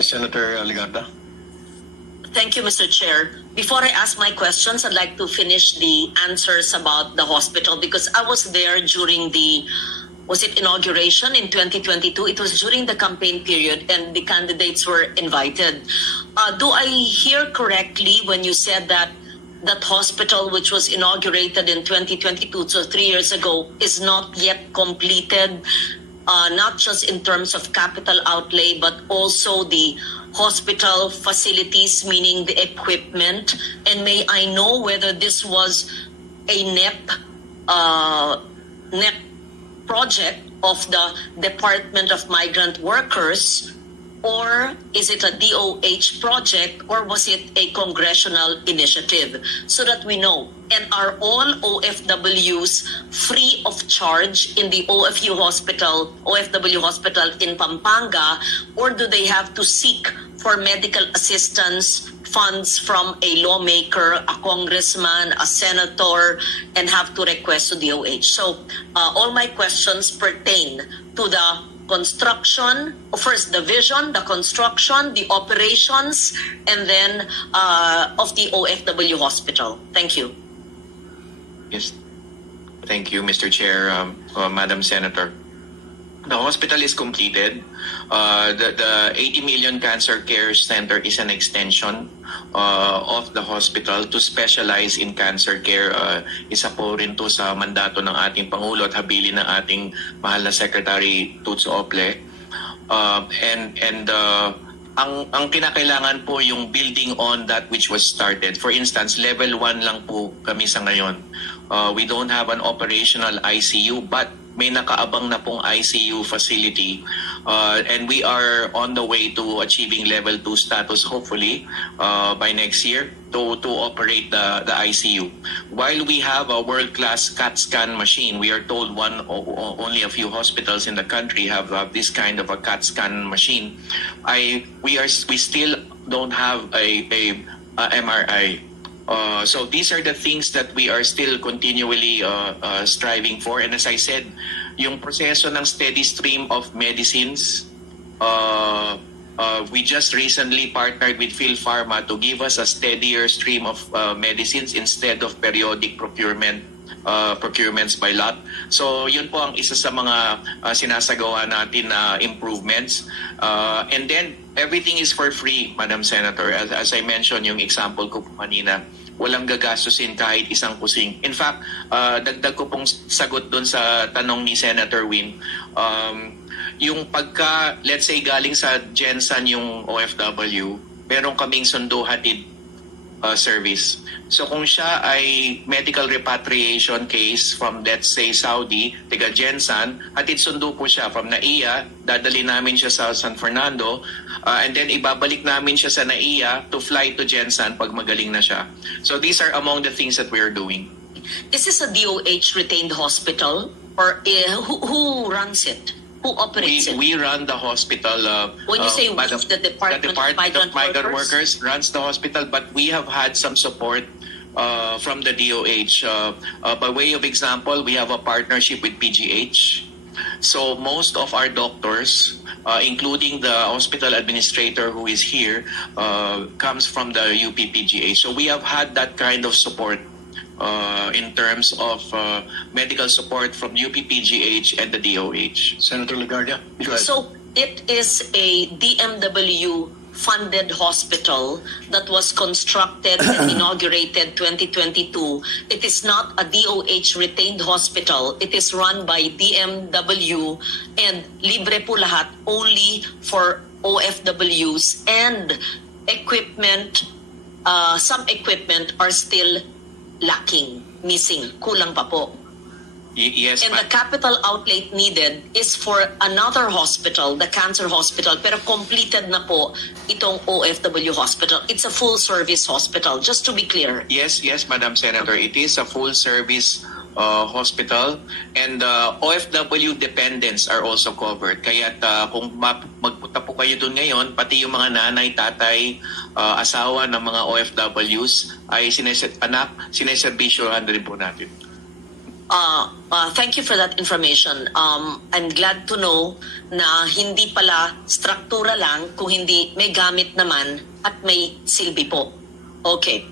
Senator Legarda. Thank you, Mr. Chair. Before I ask my questions, I'd like to finish the answers about the hospital because I was there during the, was it inauguration in 2022? It was during the campaign period and the candidates were invited. Do I hear correctly when you said that that hospital, which was inaugurated in 2022, so 3 years ago, is not yet completed, not just in terms of capital outlay, but also the hospital facilities, meaning the equipment? And may I know whether this was a NEP project of the Department of Migrant Workers, or is it a DOH project, or was it a congressional initiative? So that we know. And are all OFWs free of charge in the OFW hospital in Pampanga, or do they have to seek for medical assistance funds from a lawmaker, a congressman, a senator, and have to request to DOH? So all my questions pertain to the construction, first the vision, the construction, the operations, and then of the OFW hospital. Thank you. Yes, thank you, Mr. Chair, Madam Senator. The hospital is completed. The 80 million Cancer Care Center is an extension of the hospital to specialize in cancer care. Isa po rin to sa mandato ng ating Pangulo at habilin ng ating mahal na Secretary Toots Ople. Ang kinakailangan po yung building on that which was started. For instance, level 1 lang po kami sa ngayon. We don't have an operational ICU, but may nakaabang na pong ICU facility, and we are on the way to achieving level 2 status hopefully by next year to operate the ICU. While we have a world-class CAT scan machine, we are told only a few hospitals in the country have this kind of a CAT scan machine. We still don't have a MRI. So these are the things that we are still continually striving for. And as I said, yung proseso ng steady stream of medicines, we just recently partnered with PhilPharma to give us a steadier stream of medicines instead of periodic procurements by lot. So yun po ang isa sa mga sinasagawa natin na improvements. And then everything is for free, Madam Senator. As I mentioned, yung example ko po kanina, walang gagastusin kahit isang kusing. In fact, dagdag ko pong sagot doon sa tanong ni Senator Win. Yung pagka, let's say, galing sa Gensan yung OFW, meron kaming sundo hatid service. So kung siya ay medical repatriation case from, let's say, Saudi, taga Gensan, hatid sundo po siya from NAIA, dadali namin siya sa San Fernando, and then ibabalik namin siya sa NAIA to fly to Gensan pag magaling na siya. So these are among the things that we are doing. Is this a DOH retained hospital, or who runs it? Who operates it? We run the hospital. When you say we, the Department of Migrant Workers runs the hospital, but we have had some support from the DOH. By way of example, we have a partnership with PGH. So most of our doctors, including the hospital administrator who is here, comes from the UPPGH. So we have had that kind of support in terms of medical support from UPPGH and the DOH. Senator Legarda. So it is a DMW funded hospital that was constructed and inaugurated 2022. It is not a DOH retained hospital. It is run by DMW and libre po lahat, only for OFWs, and equipment, some equipment are still lacking, missing, kulang pa po. Yes, and the capital outlay needed is for another hospital, the cancer hospital, pero completed na po itong OFW hospital. It's a full-service hospital, just to be clear. Yes, Madam Senator. It is a full-service hospital, and OFW dependents are also covered. Kaya kung magpunta po kayo doon ngayon, pati yung mga nanay, tatay, asawa ng mga OFWs ay sineservisyohan rin po natin. Thank you for that information. I'm glad to know na hindi pala struktura lang, kung hindi may gamit naman at may silbi po. Okay.